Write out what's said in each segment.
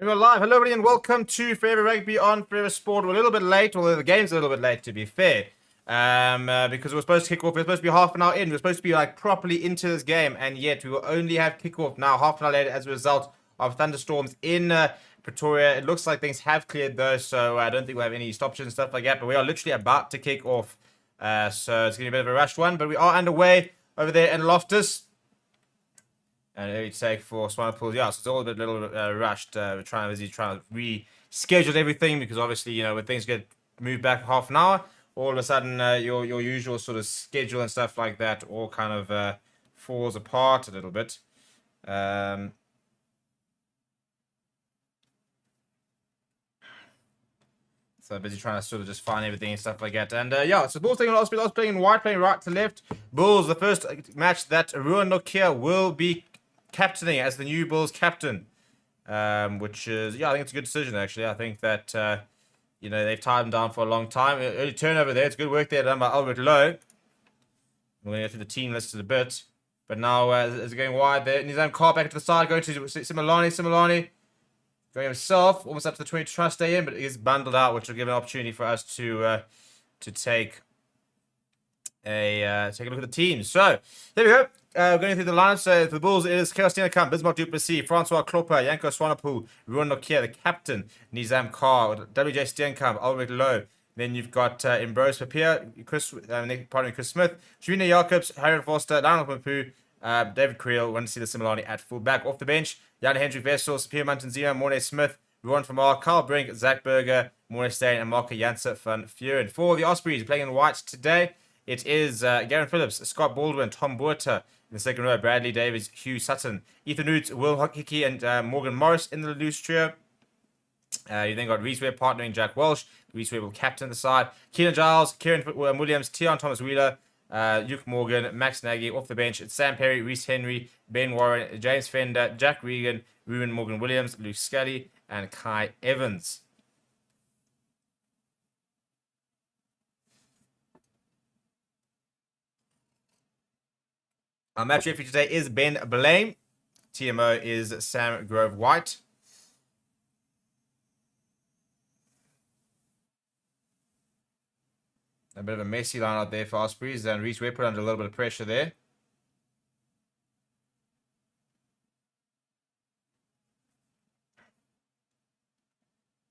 And we're live. Hello, everybody, and welcome to Forever Rugby on Forever Sport. We're a little bit late, although the game's a little bit late, to be fair. Because we were supposed to kick off. We were supposed to be half an hour in. We were supposed to be properly into this game, and yet we will only have kickoff now, half an hour later, as a result of thunderstorms in Pretoria. It looks like things have cleared though, so I don't think we'll have any stoppages and stuff like that. But we are literally about to kick off, so it's gonna be a bit of a rushed one. But we are underway over there in Loftus. And early take for Swanepoel. Yeah, so it's all a little bit rushed. We're trying to reschedule everything because obviously, when things get moved back half an hour, all of a sudden your usual sort of schedule and stuff like that all kind of falls apart a little bit. So busy trying to sort of just find everything and stuff like that. And yeah, so Bulls taking on Ospreys. Ospreys playing in white, playing right to left. Bulls, the first match that Ruan Nokia will be captaining as the new Bulls captain, which is, I think it's a good decision actually. I think that they've tied him down for a long time. Early turnover there. It's good work there done by Albert Lowe. We're going to go through the team list a bit, but now as going wide there, Nizam Carr back to the side, going to Similani going himself almost up to the 20 to try to stay in, but he's bundled out, which will give an opportunity for us to take a look at the team. So there we go. Going through the lineup. So for the Bulls, it is Chaos Steenkamp, Bismarck Duplessis, Francois Klopper, Janko Swanepoel, Ruan Nokia, the captain, Nizam Carr, WJ Steenkamp, Albert Lowe. Then you've got Ambrose Papier, Chris Smith, Shavina Jacobs, Harry Foster, Lionel Mapu, David Creel. Want to see the Similani at fullback. Off the bench, Jan Hendrik Wessels, Pierre Montanzino, Mornay Smith, Ruan Famar, Carl Brink, Zach Berger, Mornay Stain, and Marco Janse van Vuren. For the Ospreys, playing in white today, it is Garen Phillips, Scott Baldwin, Tom Buerta. In the second row, Bradley Davies, Hugh Sutton, Ethan Roots, Will Hickey, and Morgan Morris in the loose trio. You then got Reese Webb partnering Jack Welsh. Reese Webb will captain the side. Keelan Giles, Kieran Williams, Tion Thomas Wheeler, Luke Morgan, Max Nagy. Off the bench, it's Sam Perry, Reese Henry, Ben Warren, James Fender, Jack Regan, Ruben Morgan Williams, Luke Scully, and Kai Evans. Our match referee today is Ben Blame. TMO is Sam Grove White. A bit of a messy line out there for Ospreys, and Reese Webb put under a little bit of pressure there.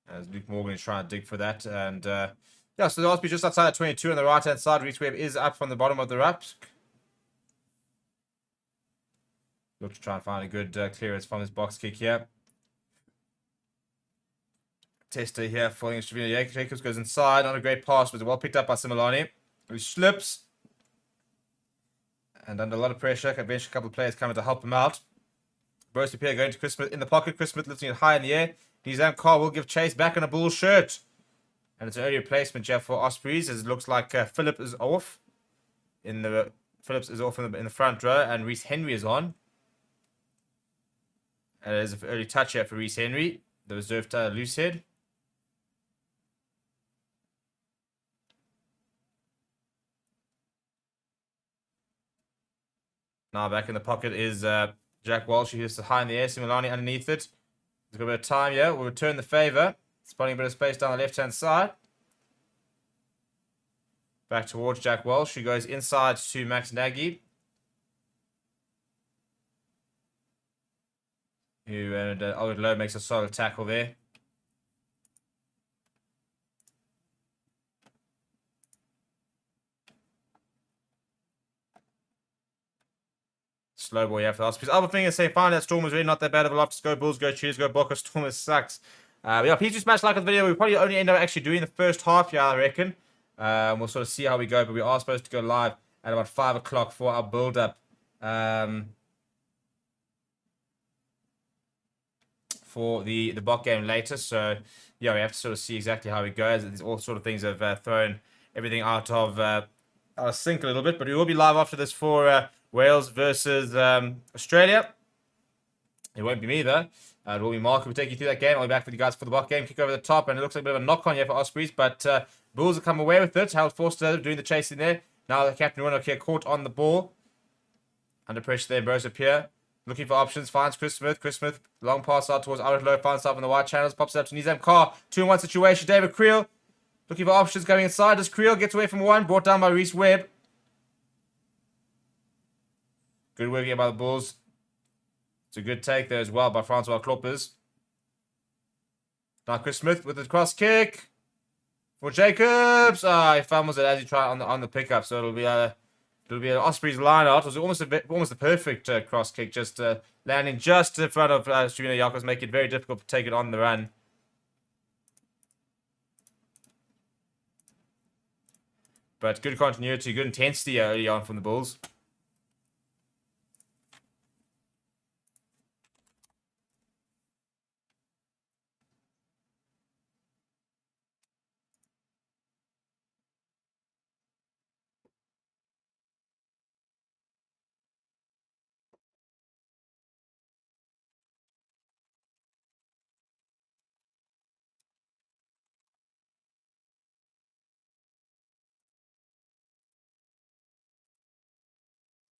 As Luke Morgan is trying to dig for that. And yeah, so the Ospreys just outside at 22 on the right-hand side. Reese Webb is up from the bottom of the wraps. Look to try and find a good clearance from this box kick here. Tester here, falling Shavina Jacobs goes inside on a great pass, but well picked up by Similani, who slips. And under a lot of pressure, eventually a couple of players coming to help him out. Bruce Pierre going to Chris Smith in the pocket. Chris Smith lifting it high in the air. Nizam Carr will give chase back in a Bull shirt. And it's an early replacement here for Ospreys, as it looks like Phillips is off. Phillips is off in the front row, and Reese Henry is on. And there's an early touch here for Reese Henry, the reserved loose head. Now back in the pocket is Jack Walsh, who hits the high in the air. Similani underneath it. There's got a bit of time here. We'll return the favour. Spotting a bit of space down the left-hand side. Back towards Jack Walsh, who goes inside to Max Nagy. Who and Albert Lowe makes a solid tackle there. Slow boy after the Ospreys. Other thing is saying finally that Storm was really not that bad of a lot. Just go Bulls, go Cheers, go Boca. Stormers sucks. Yeah, please do smash like on the video. We'll probably only end up actually doing the first half, I reckon. We'll sort of see how we go, but we are supposed to go live at about 5 o'clock for our build-up. For the bot game later, so yeah, we have to sort of see exactly how it goes. These all sort of things have thrown everything out of sync a little bit, but we will be live after this for Wales versus Australia. It won't be me though. It will be Mark who will take you through that game. I'll be back with you guys for the bot game. Kick over the top, and it looks like a bit of a knock on here for Ospreys, but Bulls have come away with it. Harold Forster doing the chasing there. Now the captain Ruan Nokia caught on the ball. Under pressure there, Bros appear. Looking for options, finds Chris Smith. Chris Smith, long pass out towards Outlet Low, finds himself in the wide channels, pops it up to Nizam Carr. 2-in-1 situation. David Creel looking for options going inside. Does Creel gets away from one, brought down by Reese Webb. Good work here by the Bulls. It's a good take there as well by Francois Kloppers. Now Chris Smith with the cross kick for Jacobs. He fumbles it as he tried on the pickup, so it'll be an Ospreys line out. It was almost a perfect cross kick, just landing just in front of Stuvino Yakos, making it very difficult to take it on the run. But good continuity, good intensity early on from the Bulls.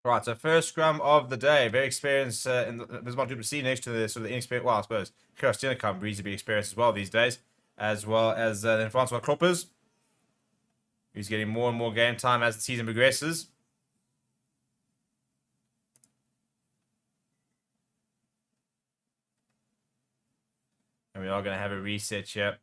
Right, so first scrum of the day. Very experienced in the Bismarck Duplessis next to the sort of the inexperienced, well, I suppose, Kirsten come reasonably experienced as well these days, as well as then Francois Kloppers, who's getting more and more game time as the season progresses. And we are going to have a reset here.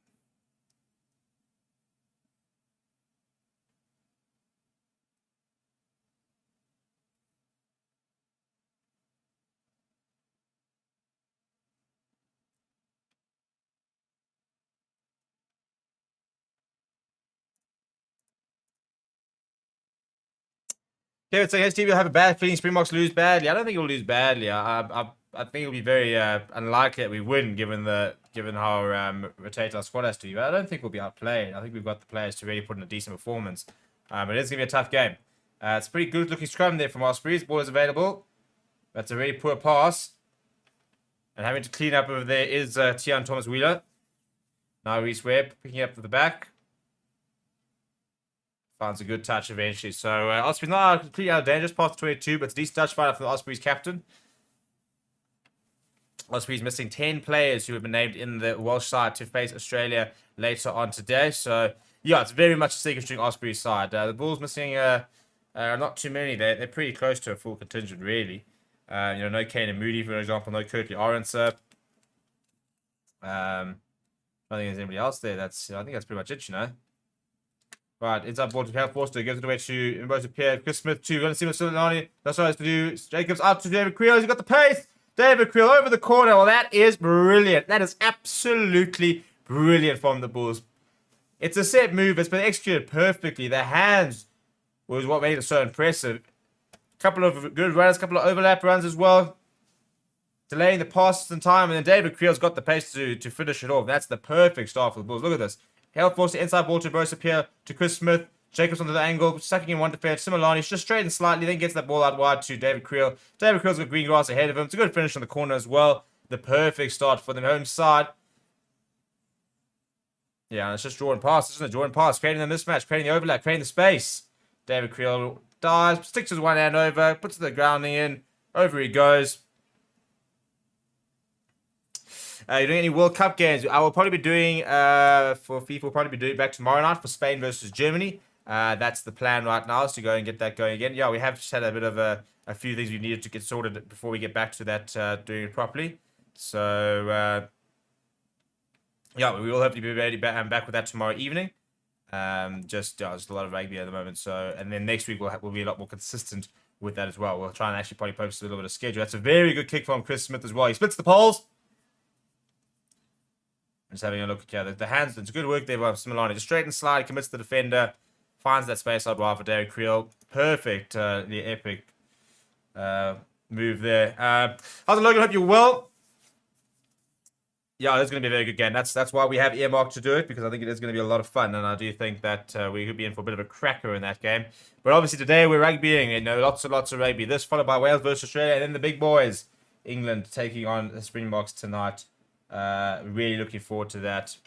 David saying HTV will have a bad feeling Springboks lose badly. I don't think it'll lose badly. I think it'll be very unlikely that we win, given how rotated our squad has to be. But I don't think we'll be outplayed. I think we've got the players to really put in a decent performance. But it's going to be a tough game. It's a pretty good looking scrum there from Ospreys. Ball is available. That's a really poor pass. And having to clean up over there is Tian Thomas Wheeler. Now Reese Webb picking up to the back. Finds a good touch eventually. So Ospreys not completely out of danger. Just past 22, but it's a decent touch fight for the Ospreys captain. Ospreys missing 10 players who have been named in the Welsh side to face Australia later on today. So yeah, it's very much a second string Ospreys side. The Bulls missing not too many. They're pretty close to a full contingent really. No Kane and Moody, for example, no Kirkley Orenser. I don't think there's anybody else there. I think that's pretty much it, Right, inside ball to Cal Forster, gives it away to Mbosa Pierre, Chris Smith too. We're going to see what Solani that's what he has to do. Jacobs out to David Creel. He's got the pace. David Creel over the corner. Well, that is brilliant. That is absolutely brilliant from the Bulls. It's a set move. It's been executed perfectly. The hands was what made it so impressive. A couple of good runs, a couple of overlap runs as well. Delaying the passes in time, and then David Creel's got the pace to finish it off. That's the perfect start for the Bulls. Look at this. Held force the inside ball to Mbosa Pierre, to Chris Smith. Jacobs onto the angle, sucking in one defense. Similani just straightens slightly, then gets that ball out wide to David Creel. David Creel's got green grass ahead of him. It's a good finish on the corner as well. The perfect start for the home side. Yeah, and it's just drawing pass, isn't it? Drawing pass, creating the mismatch, creating the overlap, creating the space. David Creel dives, sticks his one hand over, puts the grounding in. Over he goes. You're doing any World Cup games? I will probably be doing, for FIFA, we'll probably be doing back tomorrow night for Spain versus Germany. That's the plan right now, is to go and get that going again. Yeah, we have just had a bit of a few things we needed to get sorted before we get back to that, doing it properly. So, yeah, we will hopefully be ready back with that tomorrow evening. Just a lot of rugby at the moment. So, and then next week we'll be a lot more consistent with that as well. We'll try and actually probably post a little bit of schedule. That's a very good kick from Chris Smith as well. He splits the poles. Just having a look at the hands. It's good work there by Similani. Just straight and slide, commits the defender, finds that space out wide for David Creel. Perfect, the epic move there. How's it, Logan? Hope you're well. Yeah, it's going to be a very good game. That's why we have earmarked to do it, because I think it is going to be a lot of fun, and I do think that we could be in for a bit of a cracker in that game. But obviously today we're rugbying, lots and lots of rugby. This followed by Wales versus Australia, and then the big boys, England, taking on the Springboks tonight. Really looking forward to that.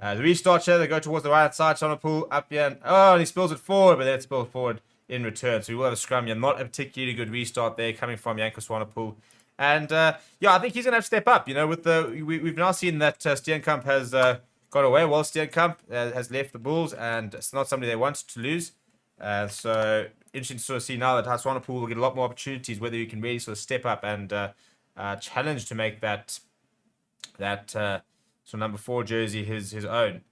The restart here, they go towards the right side. Sonapool up here. And he spills it forward, but then it spills forward in return. So we will have a scrum here. Not a particularly good restart there coming from Yanko Swanepoel. And yeah, I think he's going to have to step up. You know, with we've now seen that Steenkamp has got away. Well, Steenkamp has left the Bulls, and it's not somebody they wanted to lose. So interesting to sort of see now that Swanepoel will get a lot more opportunities, whether you can really sort of step up and challenge to make that sort of number 4 jersey his own.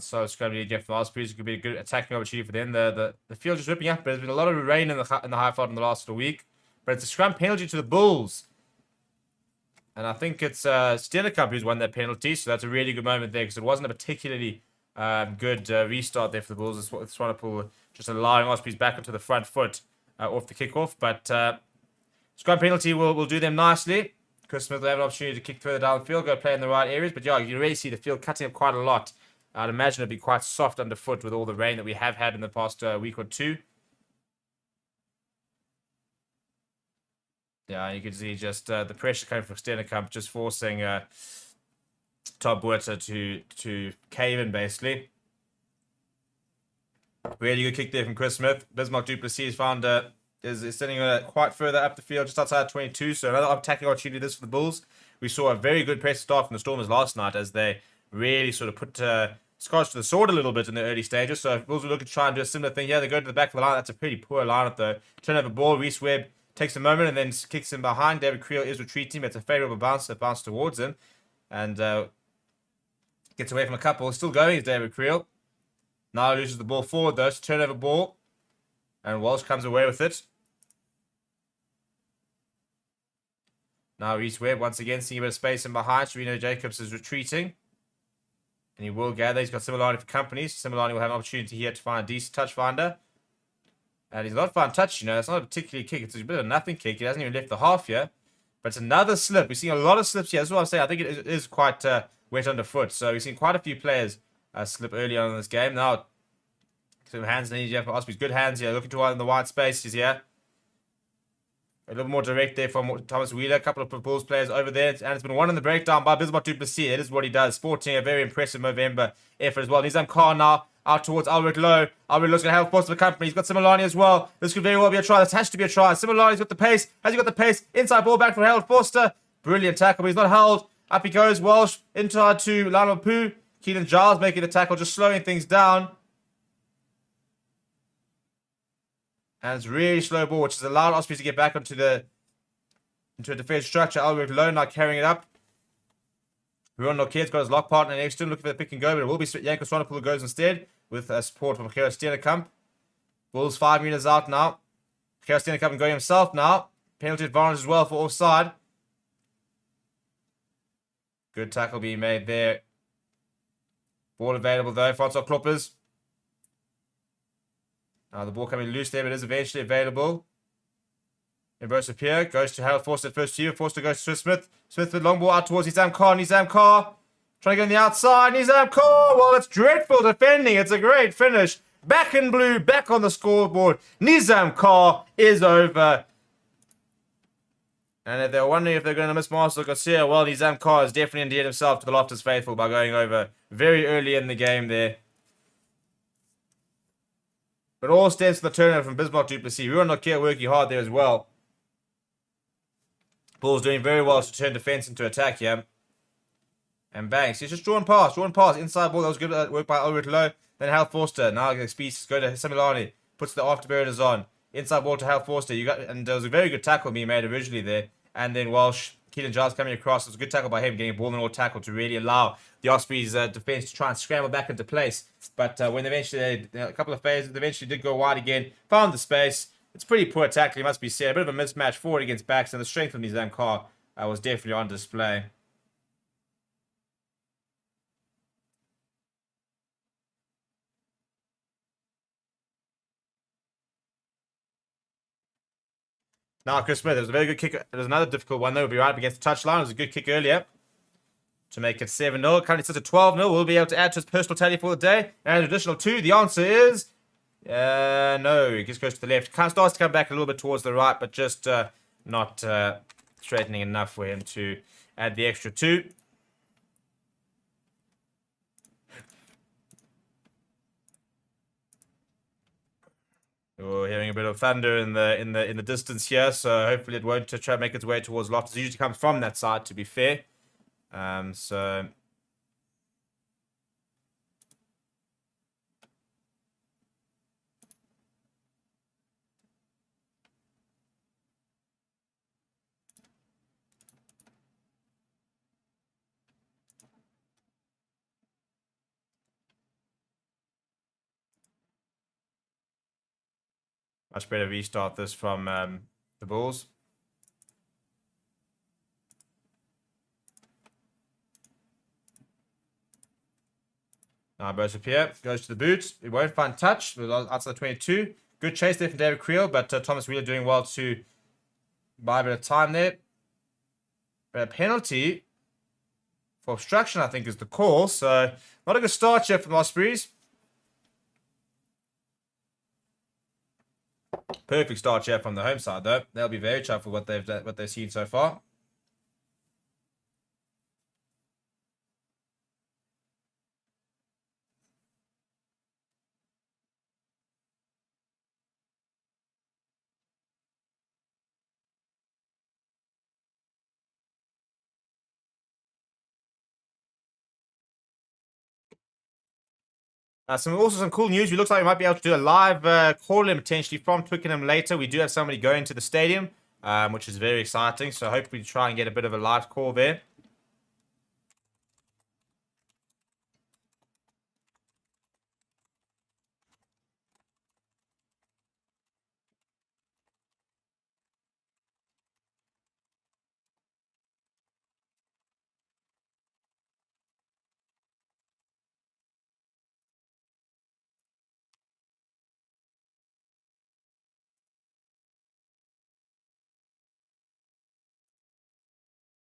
So it's going to be again for the Ospreys. It could be a good attacking opportunity for them. The field just ripping up, but there's been a lot of rain in the high field in the last week. But it's a scrum penalty to the Bulls. And I think it's Steenkamp who's won that penalty, so that's a really good moment there because it wasn't a particularly good restart there for the Bulls. It's Swanepoel just allowing Ospreys back onto the front foot off the kickoff. But scrum penalty will do them nicely. Chris Smith will have an opportunity to kick further down the field, go play in the right areas. But yeah, you can really see the field cutting up quite a lot. I'd imagine it'd be quite soft underfoot with all the rain that we have had in the past week or two. Yeah, you can see just the pressure coming from Steenkamp just forcing Todd Buerta to cave in, basically. Really good kick there from Chris Smith. Bismarck du Plessis found is sitting quite further up the field, just outside 22. So another attacking opportunity this for the Bulls. We saw a very good press start from the Stormers last night as they really sort of put scars to the sword a little bit in the early stages. So if Bulls are looking to try and do a similar thing here, they go to the back of the line. That's a pretty poor lineup though. Turnover ball, Reese Webb takes a moment and then kicks him behind. David Creel is retreating, but it's a favourable bounce that bounced towards him. And gets away from a couple. Still going is David Creel. Now loses the ball forward though. It's a turnover ball. And Walsh comes away with it. Now Reese Webb once again seeing a bit of space in behind. Sereno Jacobs is retreating. And he will gather. He's got Similani for companies. Similani will have an opportunity here to find a decent touch finder. And he's not found touch, you know. It's not a particularly kick. It's a bit of a nothing kick. He hasn't even left the half here. But it's another slip. We're seeing a lot of slips here. That's what I'm saying. I think it is quite wet underfoot. So we've seen quite a few players slip early on in this game. Now, some hands needed here for Ospreys. Good hands here. Looking to widen the wide spaces here. A little more direct there from Thomas Wheeler. A couple of Bulls players over there. And it's been won in the breakdown by Bismarck du Plessis. It is what he does. Sporting a very impressive Movember effort as well. Nizam Khan now out towards Albert Lowe. Albert Lowe's going to help force the company. He's got Similani as well. This could very well be a try. This has to be a try. Similani's got the pace. Has he got the pace? Inside ball back for Harold Forster. Brilliant tackle, but he's not held. Up he goes. Walsh inside to Lionel Poo. Keelan Giles making the tackle, just slowing things down. And it's really slow ball, which has allowed Ospreys to get back into a defense structure. Albert Lowe now carrying it up. Ruan Nokia's got his lock partner next to him, looking for the pick and go, but it will be Janko Swanepoel who goes instead with support from Gerard Steenkamp. Bulls 5 meters out now. Gerard Steenkamp going himself now. Penalty advantage as well for offside. Good tackle being made there. Ball available though. Francois Kloppers. Now the ball coming loose there, but it is eventually available. Ambrose Pierre goes to Harold Forster at first to you. Forster goes to Smith. Smith with long ball out towards Nizam Carr. Nizam Carr trying to go on the outside. Nizam Carr. Well, it's dreadful defending. It's a great finish. Back in blue. Back on the scoreboard. Nizam Carr is over. And if they're wondering if they're going to miss Marcel Garcia, well, Nizam Carr has definitely endeared himself to the Loftus faithful by going over very early in the game there. But all stems from the turnover from Bismarck du Plessis. Ruan Nokia working hard there as well. Bulls doing very well to turn defense into attack here. And Banks, he's just drawn past. Inside ball, that was good work by Ulrich Lowe. Then Hal Forster. Now the speeds go to Samilani. Puts the afterburners on. Inside ball to Hal Forster. And there was a very good tackle being made originally there. And then Walsh, Keelan Giles coming across. It was a good tackle by him, getting a ball and all tackle to really allow the Ospreys defense to try and scramble back into place. But when eventually, a couple of phases, they eventually did go wide again. Found the space. It's pretty poor tackling, must be said. A bit of a mismatch forward against backs, and the strength of Nizam Carr was definitely on display. Now, Chris Smith, it was a very good kick. It was another difficult one, though. We'll be right up against the touchline. It was a good kick earlier. to make it 7-0. Currently sits at 12-0. We'll be able to add to his personal tally for the day. And an additional 2. The answer is... no, it just goes to the left. Kind of starts to come back a little bit towards the right, but just not straightening enough for him to add the extra 2. We're hearing a bit of thunder in the distance here, so hopefully it won't try to make its way towards Loftus. It usually comes from that side, to be fair. So much better restart this from the Bulls. Now Burst Appear goes to the boot. It won't find touch. Outside the 22. Good chase there from David Creel, but Thomas Wheeler doing well to buy a bit of time there. But a penalty for obstruction, I think, is the call. So not a good start here from Ospreys. Perfect start here from the home side, though. They'll be very chuffed with what they've seen so far. Also some cool news. We looks like we might be able to do a live call-in potentially from Twickenham later. We do have somebody going to the stadium, which is very exciting. So hopefully try and get a bit of a live call there.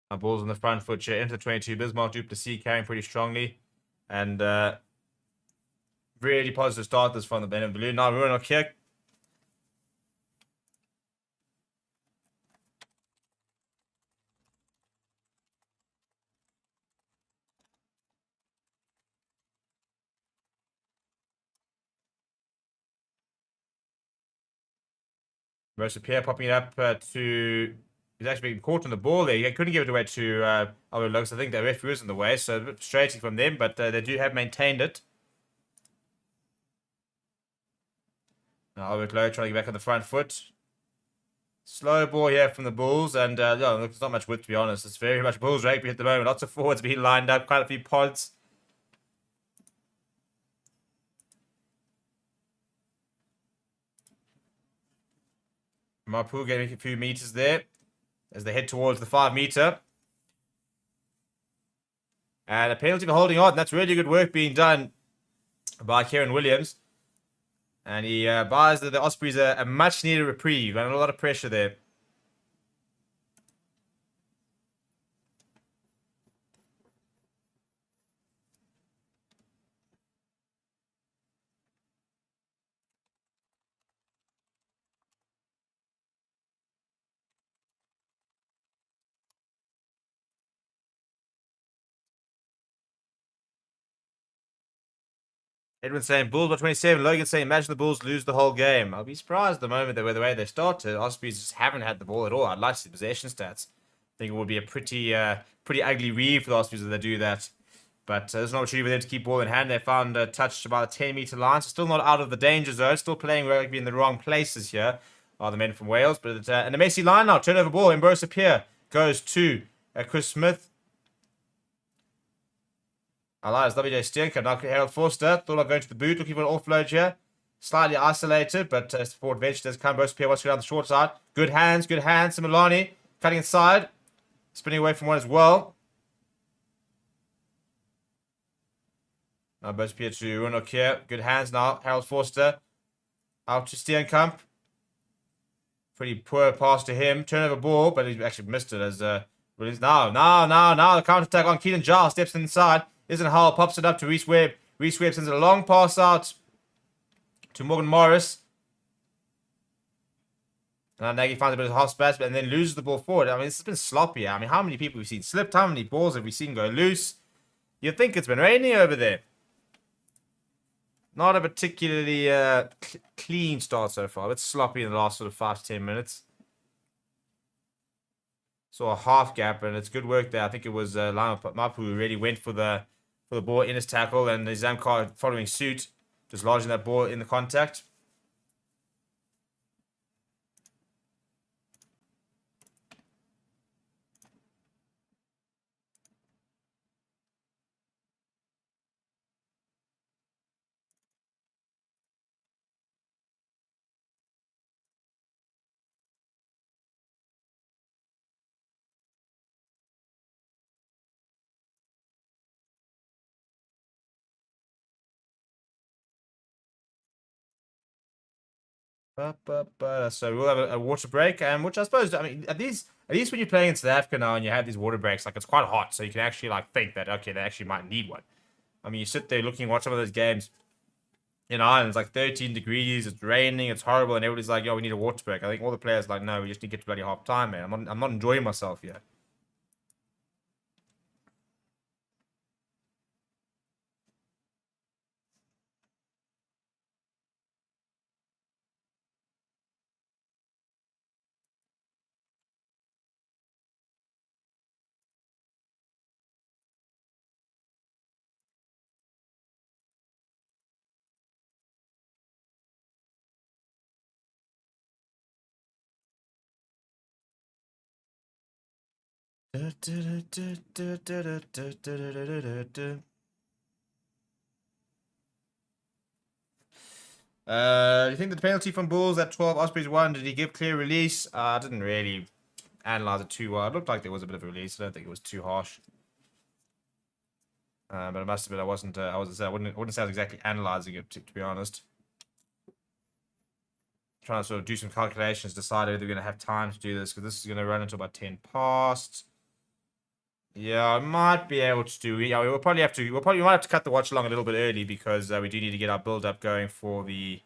Our ball's on the front foot here into the 22. Bismarck du Plessis carrying pretty strongly. And really positive start this from the Ben and Blue. Now we're on a kick. Mercer Pierre popping it up to... He's actually been caught on the ball there. He couldn't give it away to Albert Lux. I think the referee was in the way, so a bit frustrating from them, but they do have maintained it. Now Albert Lowe trying to get back on the front foot. Slow ball here from the Bulls, and no, there's not much width, to be honest. It's very much Bulls rugby at the moment. Lots of forwards being lined up, quite a few pods. Mapu getting a few meters there as they head towards the 5 meter. And a penalty for holding on. That's really good work being done by Kieran Williams. And he buys the Ospreys a much needed reprieve. And a lot of pressure there. Edwin saying Bulls by 27. Logan saying imagine the Bulls lose the whole game. I'll be surprised the moment that the way they started. Ospreys just haven't had the ball at all. I'd like to see the possession stats. I think it would be a pretty ugly read for the Ospreys if they do that. But there's an opportunity for them to keep ball in hand. They found touched about a 10-meter line. So still not out of the danger zone. Still playing rugby in the wrong places here are the men from Wales. But and a messy line now. Turnover ball. Ambrose Appear goes to Chris Smith. Elias WJ Steenkamp. Now Harold Forster. Thought of going to the boot. Looking for an offload here. Slightly isolated. But forward bench does come. Ambrose Appear wants to go down the short side. Good hands. Good hands. Similani cutting inside. Spinning away from one as well. Now Ambrose Appear to Runok here. Good hands now. Harold Forster. Out to Steenkamp. Pretty poor pass to him. Turnover ball. But he actually missed it as Now. The counter attack on Keelan Giles steps inside. Isn't Hull, pops it up to Reece Webb. Reece Webb sends a long pass out to Morgan Morris. Nagy finds a bit of half space, and then loses the ball forward. I mean, this has been sloppy. I mean, how many people have we seen slipped? How many balls have we seen go loose? You'd think it's been raining over there. Not a particularly clean start so far. It's sloppy in the last sort of 5 to 10 minutes. Saw a half gap, and it's good work there. I think it was Lama Mapu who really went for the ball in his tackle, and Nizam Khan following suit, just lodging that ball in the contact. So we'll have a water break, which I suppose, I mean, at least when you're playing in South Africa now and you have these water breaks, like it's quite hot, so you can actually like think that okay, they actually might need one. I mean, you sit there looking, watch some of those games in Ireland, it's like 13 degrees, it's raining, it's horrible, and everybody's like, yo, we need a water break. I think all the players are like, no, we just need to get to bloody half time, man. I'm not enjoying myself yet. You think the penalty from Bulls at 12, Ospreys 1, did he give clear release? I didn't really analyze it too well. It looked like there was a bit of a release. I don't think it was too harsh. But I must admit, I wouldn't say I was exactly analyzing it, to be honest. Trying to sort of do some calculations, decide whether we're going to have time to do this, because this is going to run until about 10 past. Yeah, I might be able to do. Yeah, we might have to cut the watch along a little bit early because we do need to get our build up going for the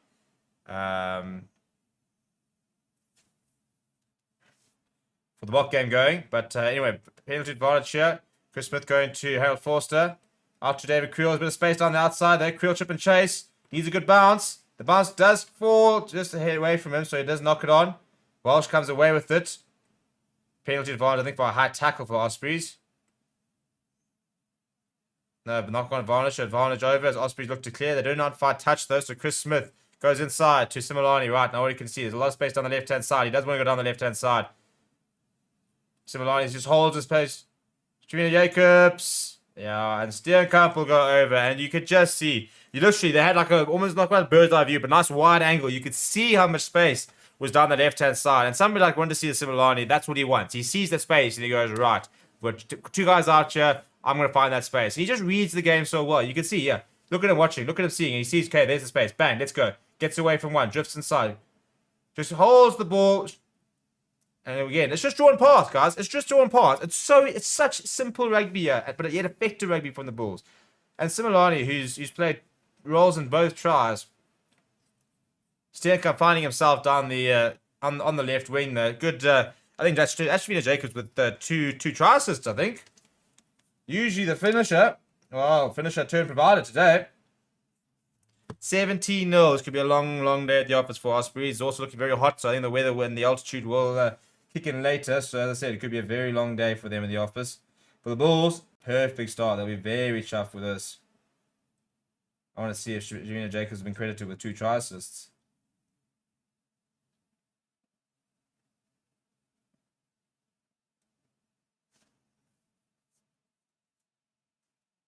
mock game going. But anyway, penalty advantage here. Chris Smith going to Harold Forster. Out to David Creel. There's a bit of space down the outside there. Creel chip and chase. Needs a good bounce. The bounce does fall just a head away from him, so he does knock it on. Walsh comes away with it. Penalty advantage, I think, for a high tackle for Ospreys. No, but knock on advantage. Advantage over as Ospreys look to clear. They do not fight touch though, so Chris Smith goes inside to Similani. Right, now what you can see, there's a lot of space down the left-hand side. He does want to go down the left-hand side. Similani just holds his pace. Trina Jacobs. Yeah, and Steenkamp will go over, and you could just see, they had like almost like a bird's eye view, but nice wide angle. You could see how much space was down the left-hand side, and somebody like wanted to see the Similani. That's what he wants. He sees the space, and he goes, right, we've got two guys out here. I'm going to find that space. And he just reads the game so well. You can see, yeah. Look at him watching. Look at him seeing. And he sees, okay, there's the space. Bang, let's go. Gets away from one. Drifts inside. Just holds the ball. And again, it's just drawing pass, guys. It's just drawing pass. It's such simple rugby, but yet effective rugby from the Bulls. And Similani, who's played roles in both tries. Steenkamp finding himself down the on the left wing there. Good. I think that's Trina Jacobs with two try assists, I think. Usually the finisher. Well, finisher turn provided today. 17-0. This could be a long day at the office for Ospreys. It's also looking very hot, so I think the weather and the altitude will kick in later. So as I said, it could be a very long day for them in the office. For the Bulls, perfect start. They'll be very chuffed with this. I want to see if Trina Jacobs has been credited with 2 try assists.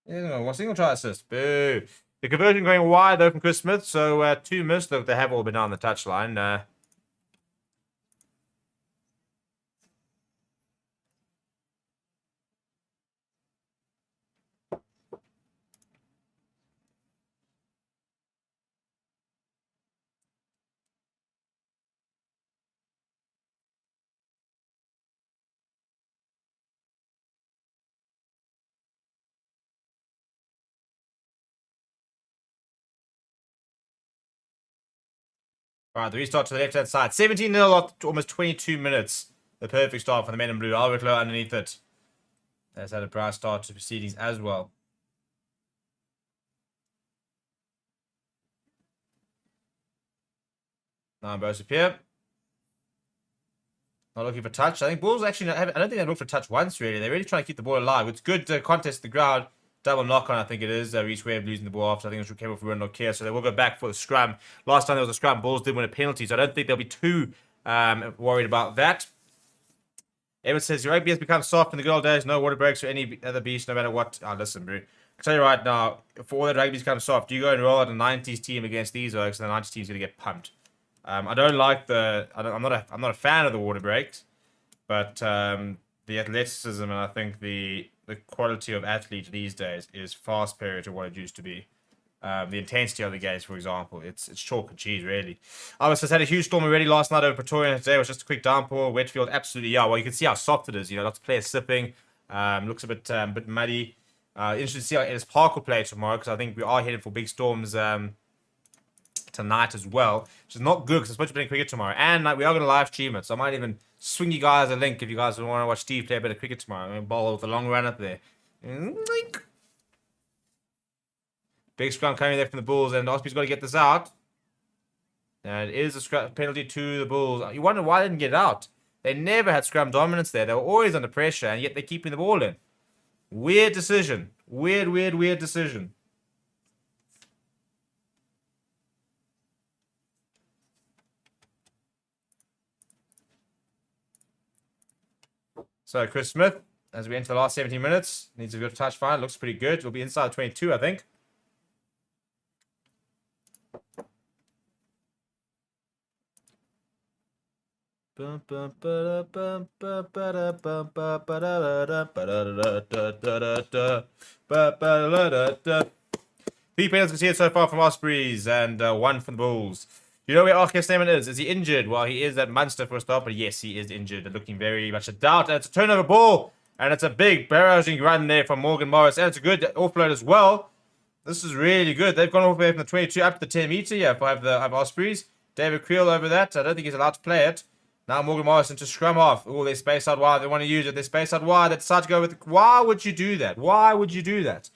Yeah, one single try assist. Boo. The conversion going wide though from Chris Smith, so 2 missed. Look, they have all been on the touchline. Right, the restart to the left-hand side. 17-0 after almost 22 minutes. The perfect start for the men in blue. Albert Low underneath it. That's had a bright start to proceedings as well. Now Bosip here. Not looking for touch. I think Bulls actually, I don't think they've looked for touch once, really. They're really trying to keep the ball alive. It's good to contest the ground. Double knock-on, I think it is. Reese Webb losing the ball after. I think it was came off for Nokia, so they will go back for the scrum. Last time there was a scrum, Bulls did win a penalty, so I don't think they'll be too worried about that. Evan says, your rugby has become soft in the good old days. No water breaks or any other beast, no matter what. Oh, listen, bro. I'll tell you right now, for all that rugby's become soft, you go and roll out a 90s team against these oaks, and the 90s team's going to get pumped. I don't like the... I'm not a fan of the water breaks, but the athleticism and I think the quality of athlete these days is far superior to what it used to be. The intensity of the games, for example, it's chalk and cheese, really. Obviously, had a huge storm already last night over Pretoria. Today was just a quick downpour. Wetfield, absolutely, yeah. Well, you can see how soft it is. You know, lots of players slipping. Looks a bit muddy. Interesting to see how Ellis Park will play tomorrow, because I think we are heading for big storms tonight as well, which is not good because it's supposed to be playing cricket tomorrow. And we are going to live stream it, so I might even swing you guys a link if you guys want to watch Steve play a bit of cricket tomorrow. I'm going to bowl with a long run up there. Big scrum coming there from the Bulls, and Ospreys got to get this out. And it is a scrum penalty to the Bulls. You wonder why they didn't get it out. They never had scrum dominance there. They were always under pressure, and yet they're keeping the ball in. Weird decision. Weird decision. So Chris Smith, as we enter the last 17 minutes, needs a good touch fine. Looks pretty good. It'll be inside 22, I think. Three penalties conceded so far from Ospreys and one from the Bulls. You know where Arceus Stammen is? Is he injured? Well, he is at Munster for a start, but yes, he is injured. Looking very much a doubt. And it's a turnover ball. And it's a big barraging run there from Morgan Morris. And it's a good offload as well. This is really good. They've gone all the way from the 22 up to the 10 meter here for have Ospreys. David Creel over that. I don't think he's allowed to play it. Now Morgan Morris into scrum off. Oh, they space out wide. They want to use it. They space out wide. They decide to go with it. Why would you do that? Why would you do that?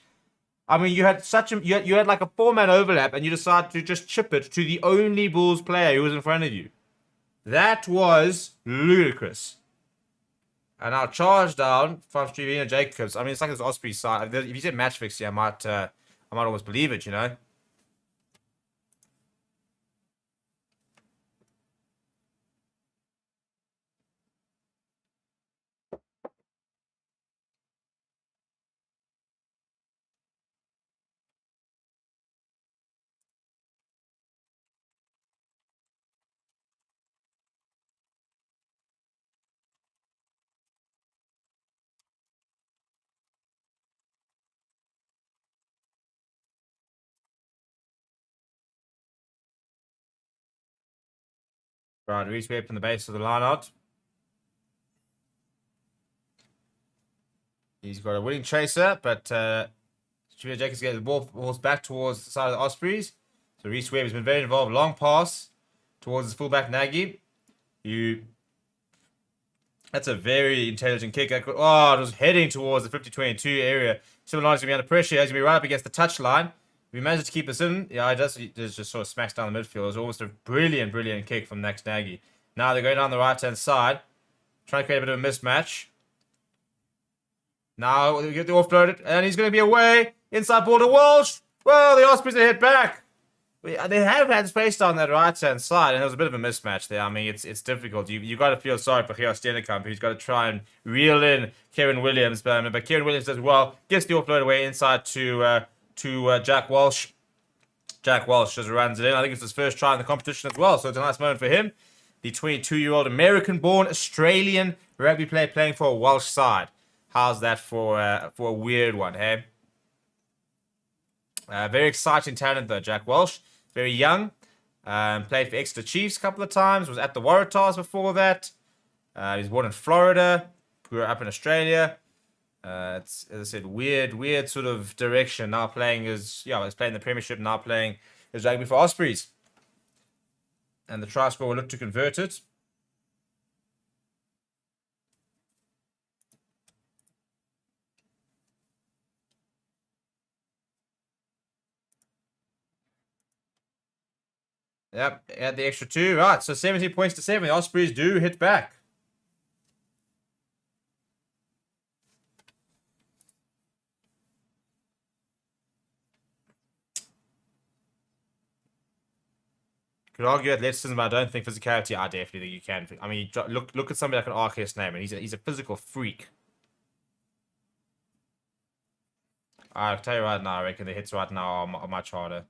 I mean, you had you had like a 4-man overlap, and you decided to just chip it to the only Bulls player who was in front of you. That was ludicrous. And now charge down from Trevino Jacobs. I mean, it's like this Osprey side. If you said match fixing, I might almost believe it. You know. Right, Reese Webb from the base of the line out. He's got a winning chaser, but Trevino Jacobs getting the balls back towards the side of the Ospreys. So Reese Webb has been very involved. Long pass towards his fullback Nagy. That's a very intelligent kick. It was heading towards the 50-22 area. Simon's going to be under pressure. He's going to be right up against the touchline. If he manages to keep this in, yeah, he just sort of smacks down the midfield. It was almost a brilliant kick from Max Nagy. Now they're going down the right-hand side. Trying to create a bit of a mismatch. Now they get the offload, and he's going to be away. Inside ball to Walsh. Well, the Ospreys are hit back. They have had space down that right-hand side, and there was a bit of a mismatch there. I mean, it's difficult. You got to feel sorry for Gio Steenekamp, who's got to try and reel in Kieran Williams. But Kieran Williams does well. Gets the offload away inside to Jack Walsh. Jack Walsh just runs it in. I think it's his first try in the competition as well, so it's a nice moment for him. The 22-year-old American-born Australian rugby player playing for a Welsh side. How's that for a weird one, hey? Very exciting talent, though, Jack Walsh. Very young. Played for Exeter Chiefs a couple of times. Was at the Waratahs before that. He was born in Florida. Grew up in Australia. It's, as I said, weird sort of direction. Now playing he's playing the Premiership. Now playing his rugby for Ospreys. And the try scorer will look to convert it. Yep, add the extra 2. Right, so 17 points to 7. The Ospreys do hit back. Could argue athleticism, but I don't think physicality. I definitely think you can. I mean, look at somebody like an RKS name, and he's a physical freak. I'll tell you right now, I reckon the hits right now are much harder.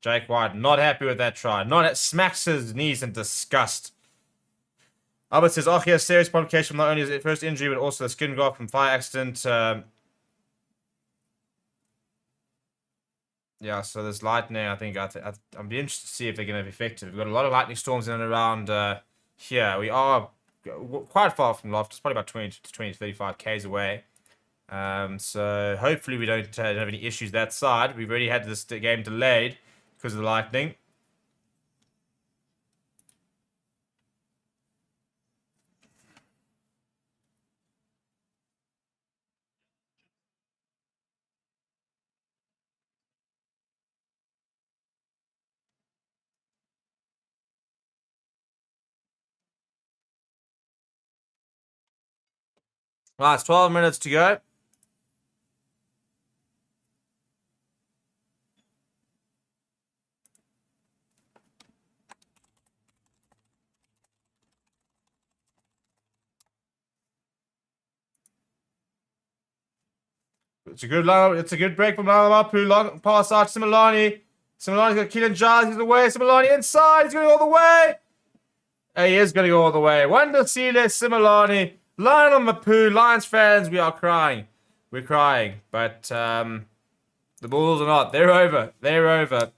Jake White, not happy with that try. Smacks his knees in disgust. Albert says, he has serious complication from not only his first injury, but also the skin graft from fire accident. Yeah, so there's lightning. I think I'm be interested to see if they're going to be effective. We've got a lot of lightning storms in and around here. We are quite far from loft. It's probably about 20 to 35 k's away. So hopefully we don't have any issues that side. We've already had this game delayed because of the lightning. Right, it's 12 minutes to go. It's a good break from Lamapu. Long pass out to Similani. Similani's got Keelan Giles. He's away. Similani inside. He's going to go all the way. He is going to go all the way. Wanda Sealer, Similani. Lionel Mapu. Lions fans, we are crying. We're crying. But the Bulls are not. They're over. They're over.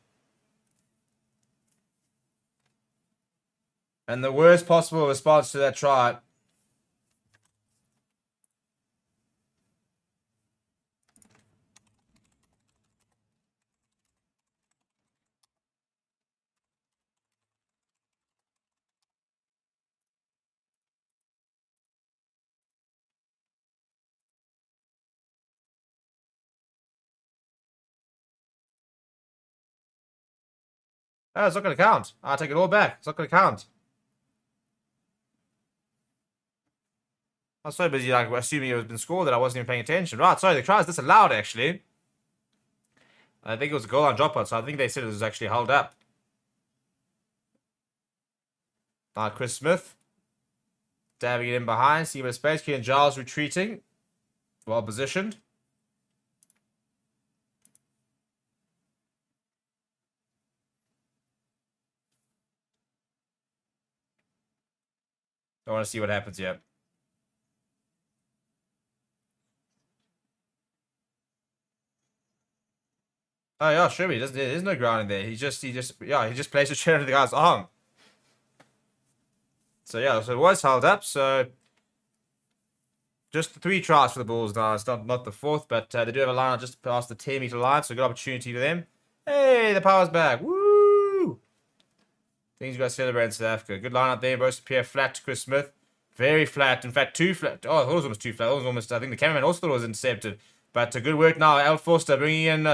And the worst possible response to that try. Oh, it's not going to count. I'll take it all back. It's not going to count. I was so busy assuming it was been scored that I wasn't even paying attention. Right, sorry, the try is disallowed, actually. I think it was a goal on dropout, so I think they said it was actually held up. Chris Smith. Dabbing it in behind. See where space. Keelan Giles retreating. Well positioned. I want to see what happens here. Oh yeah, sure. There's no grounding there. He just placed a chair into the guy's arm. So yeah, so it was held up. So just the 3 tries for the Bulls now. It's not the 4th, but they do have a line just past the 10-meter line, so good opportunity for them. Hey, the power's back. Woo! Things you got to celebrate in South Africa. Good line out there. Both appear flat to Chris Smith. Very flat. In fact, too flat. Oh, I thought it was almost too flat. It was almost. I think the cameraman also thought it was intercepted. But good work now. Al Forster bringing in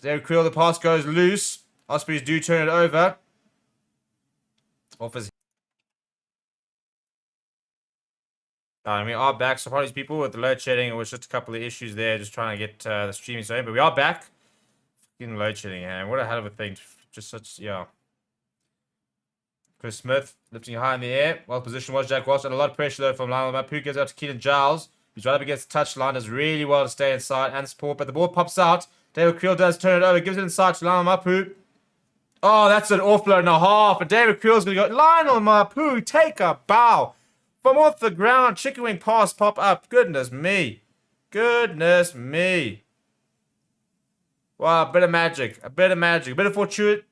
Derek Creel. The pass goes loose. Ospreys do turn it over. Off his. We are back. So apologies, people, with the load shedding. It was just a couple of issues there, just trying to get the streaming going. But we are back. Fucking load shedding, man. What a hell of a thing. Just such, yeah. Chris Smith lifting high in the air. Well positioned was Jack Walsh. And a lot of pressure though from Lionel Mapu. Goes out to Keelan Giles. He's right up against the touchline. Does really well to stay inside and support. But the ball pops out. David Creel does turn it over. Gives it inside to Lionel Mapu. Oh, that's an offload and a half. And David Creel's going to go. Lionel Mapu, take a bow. From off the ground. Chicken wing pass pop up. Goodness me. Goodness me. Wow, a bit of magic. A bit of magic. A bit of fortune.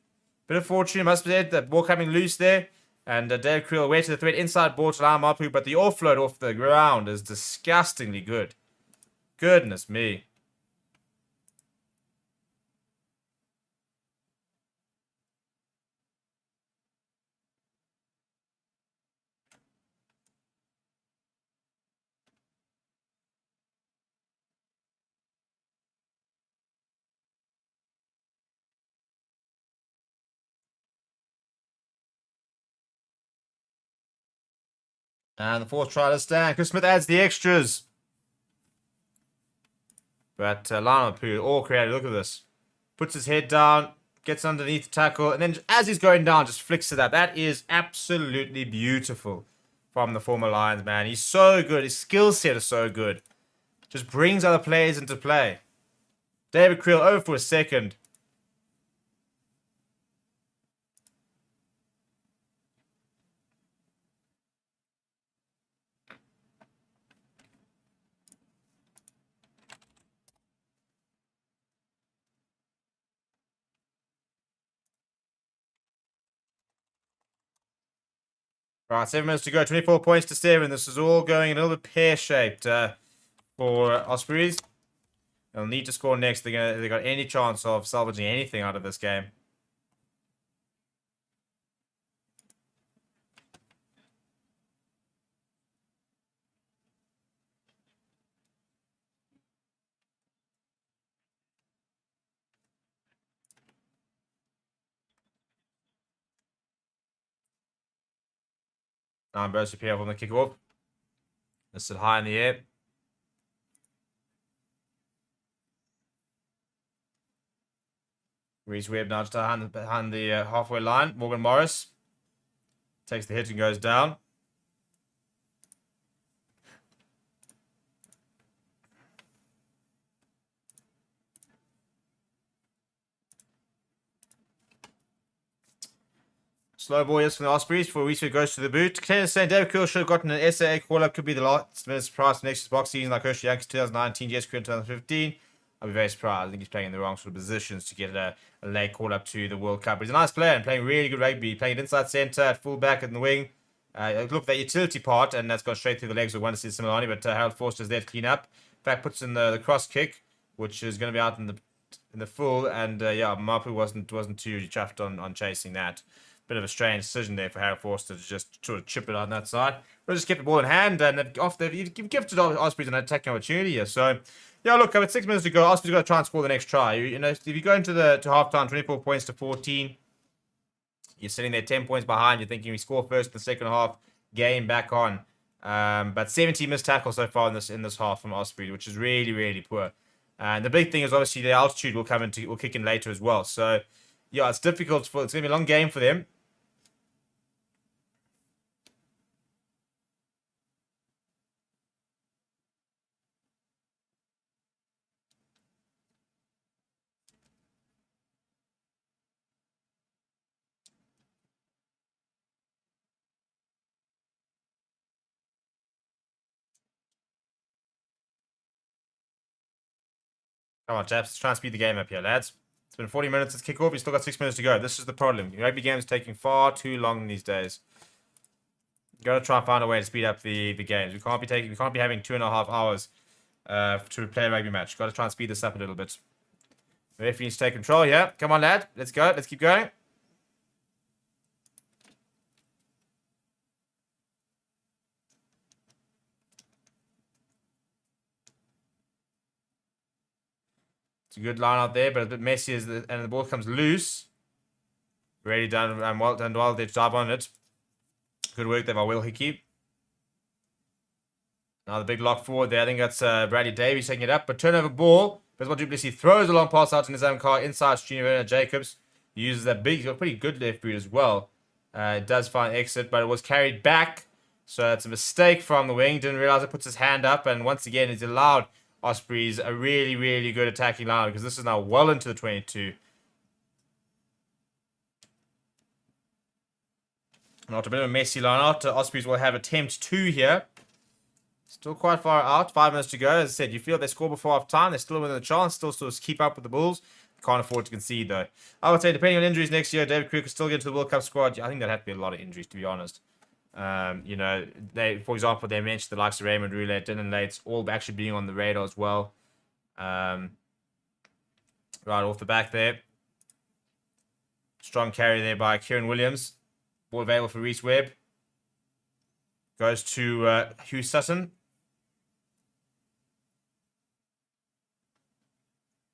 Bit of fortune, must be said. The ball coming loose there. And Dave Creel away to the thread. Inside ball to Lionel Mapu. But the offload off the ground is disgustingly good. Goodness me. And the fourth try to stand. Chris Smith adds the extras. But Lionel Poo, all creative. Look at this. Puts his head down, gets underneath the tackle, and then as he's going down, just flicks it up. That is absolutely beautiful from the former Lions, man. He's so good. His skill set is so good. Just brings other players into play. David Creel over for a second. Right, 7 minutes to go. 24 points to 7. This is all going a little bit pear-shaped for Ospreys. They'll need to score next. They got any chance of salvaging anything out of this game. Burst appear on the kickoff. This is high in the air. Reese Webb now just behind the halfway line. Morgan Morris takes the hit and goes down. Slow ball yes from the Ospreys before Reese Webb goes to the boot. Canadians saying David Creel should have gotten an SAA call-up. Could be the last minute surprise for next year's box season like Hershey Yankees 2019, Jess Creel 2015. I'll be very surprised. I think he's playing in the wrong sort of positions to get a late call-up to the World Cup. But he's a nice player and playing really good rugby. Playing at inside centre, at full-back, in the wing. Look, that utility part, and that's gone straight through the legs of one to see Similani, but Harold Forster's there to clean up. In fact, puts in the cross kick, which is going to be out in the full, and yeah, Mapu wasn't too chuffed on chasing that. Bit of a strange decision there for Harold Forster to just sort of chip it on that side. But just kept the ball in hand, and you've gifted Ospreys an attacking opportunity here. So, yeah, look, with 6 minutes to go, Ospreys got to try and score the next try. You know, if you go into to halftime, 24 points to 14, you're sitting there 10 points behind. You're thinking we score first in the second half, game back on. But 17 missed tackles so far in this half from Ospreys, which is really, really poor. And the big thing is obviously the altitude will kick in later as well. So, yeah, it's difficult. It's going to be a long game for them. Come on, chaps. Let's try and speed the game up here, lads. It's been 40 minutes since kickoff. You've still got 6 minutes to go. This is the problem. Rugby games taking far too long these days. You got to try and find a way to speed up the games. We can't be having 2.5 hours to play a rugby match. Got to try and speed this up a little bit. The referee needs to take control here. Come on, lad. Let's go. Let's keep going. It's a good line out there, but a bit messy and the ball comes loose. Really done and well done. Well, they dive on it. Good work there by Will Hickey. Now the big lock forward there. I think that's Bradley Davies taking it up. But turnover ball. Bismarck Du Plessis throws a long pass out in his own car. Inside Junior Jacobs. He uses that big, pretty good left boot as well. It does find exit, but it was carried back. So it's a mistake from the wing. Didn't realize it, puts his hand up. And once again, he's allowed Ospreys a really, really good attacking line because this is now well into the 22. Not a bit of a messy line out. Ospreys will have attempt 2 here. Still quite far out. 5 minutes to go. As I said, you feel they score before half time. They're still within the chance. Still sort of keep up with the Bulls. Can't afford to concede though. I would say depending on injuries next year, David Crew could still get into the World Cup squad. I think there'd have to be a lot of injuries to be honest. You know, for example, they mentioned the likes of Raymond Roulette, Dylan Lates, all actually being on the radar as well. Right off the back there. Strong carry there by Kieran Williams. Ball available for Reese Webb. Goes to Hugh Sutton.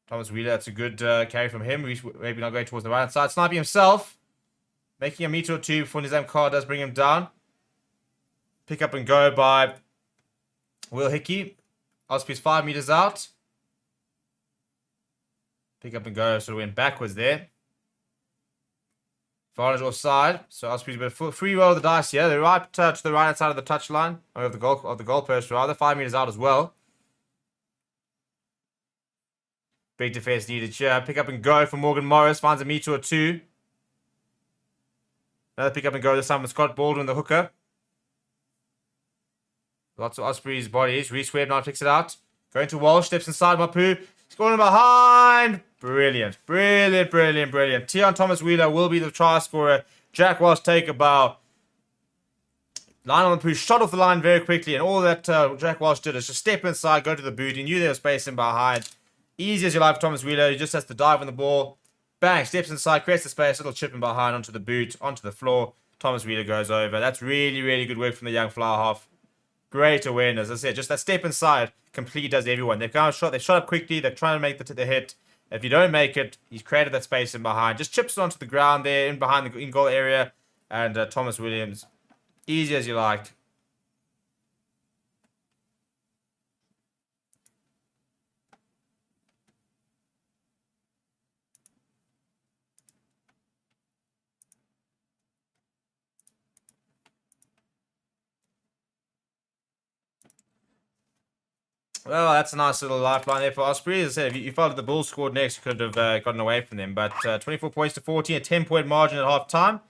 Thomas Wheeler, that's a good carry from him. Reese maybe not going towards the right hand side. Sniping himself. Making a meter or two before Nizam Carr does bring him down. Pick up and go by Will Hickey. Ospreys 5 meters out. Pick up and go, sort of went backwards there. Advantage offside. So Ospreys a bit of free roll of the dice here. They're right to the right hand side of the touchline. Or of the goalpost rather. 5 meters out as well. Big defense needed here. Pick up and go for Morgan Morris. Finds a meter or two. Another pick up and go this time with Scott Baldwin, the hooker. Lots of Ospreys bodies. Reese Webb now picks it out. Going to Walsh. Steps inside Mapu. Scoring behind. Brilliant. Brilliant, brilliant, brilliant. Tion Thomas-Wheeler will be the try scorer. Jack Walsh take a bow. Lionel Mapu shot off the line very quickly. And all that Jack Walsh did is just step inside, go to the boot. He knew there was space in behind. Easy as you like for Thomas-Wheeler. He just has to dive on the ball. Bang. Steps inside. Creates the space. Little chip in behind onto the boot. Onto the floor. Thomas-Wheeler goes over. That's really, really good work from the young flower half. Great awareness. As I said, just that step inside completely does everyone. They've gone shot. They shot up quickly. They're trying to make the hit. If you don't make it, he's created that space in behind. Just chips it onto the ground there, in behind the in-goal area. And Thomas Williams, easy as you like. Well, that's a nice little lifeline there for Ospreys. As I said, if you felt that the Bulls scored next, you could have gotten away from them. But 24 points to 14, a 10-point margin at half-time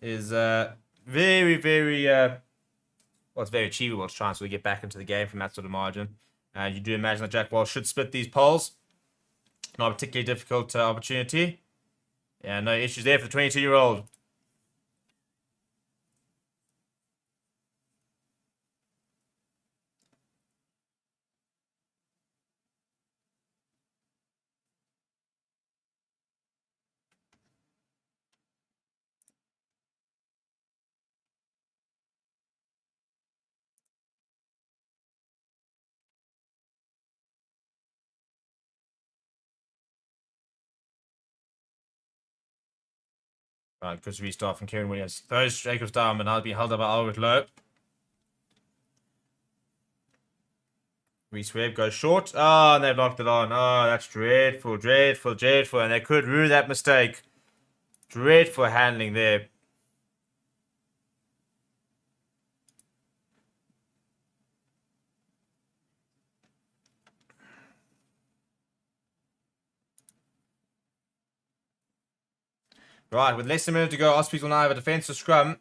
is very, very... well, it's very achievable to try and sort of get back into the game from that sort of margin. You do imagine that Jack Walsh should split these poles. Not a particularly difficult opportunity. Yeah, no issues there for the 22-year-old. Right, good restart from Kieran Williams. Those Jacobs down, but now being held up by Albert Lowe. Reese Webb goes short. Oh, and they've knocked it on. Oh, that's dreadful, dreadful, dreadful. And they could rue that mistake. Dreadful handling there. Right, with less than a minute to go, Ospreys will now have a defensive scrum.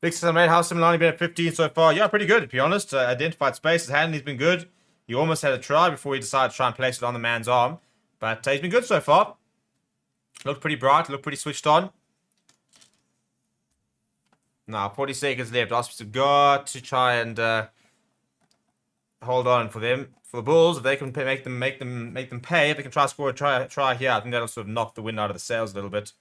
Big Sam Red House only been at 15 so far. Yeah, pretty good, to be honest. Identified space. His handling's been good. He almost had a try before he decided to try and place it on the man's arm. But he's been good so far. Looked pretty bright. Looked pretty switched on. Now, 40 seconds left. Ospreys have got to try and hold on for them. For the Bulls, if they can make them pay, if they can try to score a try here, I think that'll sort of knock the wind out of the sails a little bit.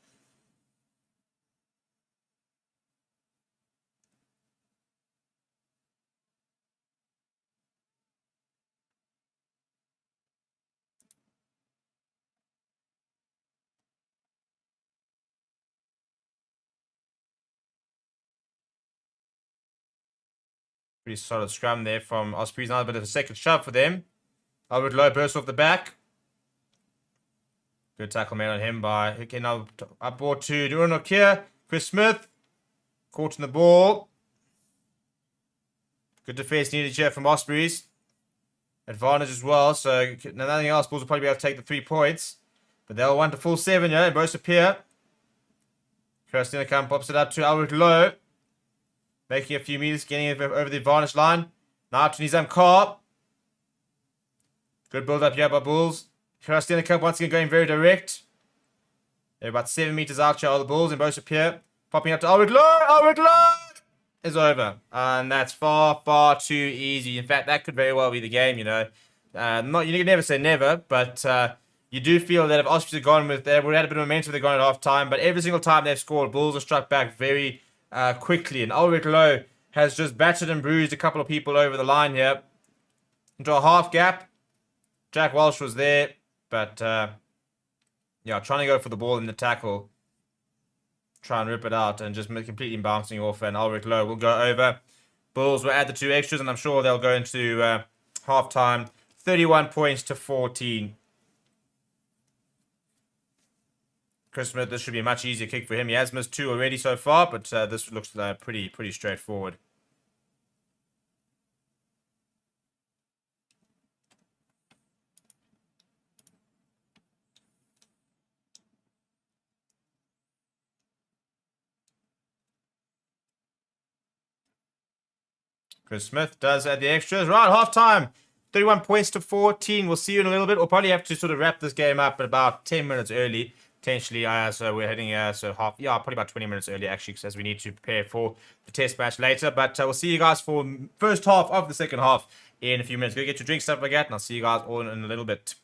Pretty solid scrum there from Ospreys. Now a bit of a second shove for them. Albert Lowe bursts off the back. Good tackle made on him by hooking up board to Duran Okia. Chris Smith. Caught in the ball. Good defense needed here from Ospreys. Advantage as well. So nothing else. Bulls will probably be able to take the 3 points. But they'll want a full 7 here. Both appear. Christina Camp pops it up to Albert Lowe. Making a few meters, getting over the advantage line. Now to Nizam Carr. Good build up here by Bulls. Christina Camp once again going very direct. They're about 7 meters out here, all the Bulls, and both appear. Popping up to Albert Lowe. Albert Lowe is over. And that's far, far too easy. In fact, that could very well be the game, you know. Not, you can never say never, but you do feel that if Ospreys had gone with, they would have had a bit of momentum, they're going at half time, but every single time they've scored, Bulls have struck back very quickly, and Ulrich Lowe has just battered and bruised a couple of people over the line here into a half gap. Jack Walsh was there, but yeah, trying to go for the ball in the tackle, try and rip it out, and just completely bouncing off, and Ulrich Lowe will go over. Bulls will add the 2 extras, and I'm sure they'll go into half time, 31 points to 14. Chris Smith, this should be a much easier kick for him. He has missed 2 already so far, but this looks pretty straightforward. Chris Smith does add the extras. Right, half time. 31 points to 14. We'll see you in a little bit. We'll probably have to sort of wrap this game up at about 10 minutes early. Potentially, so we're heading probably about 20 minutes early actually, because we need to prepare for the test match later. But we'll see you guys for first half of the second half in a few minutes. Go get your drink, stuff like that, and I'll see you guys all in a little bit.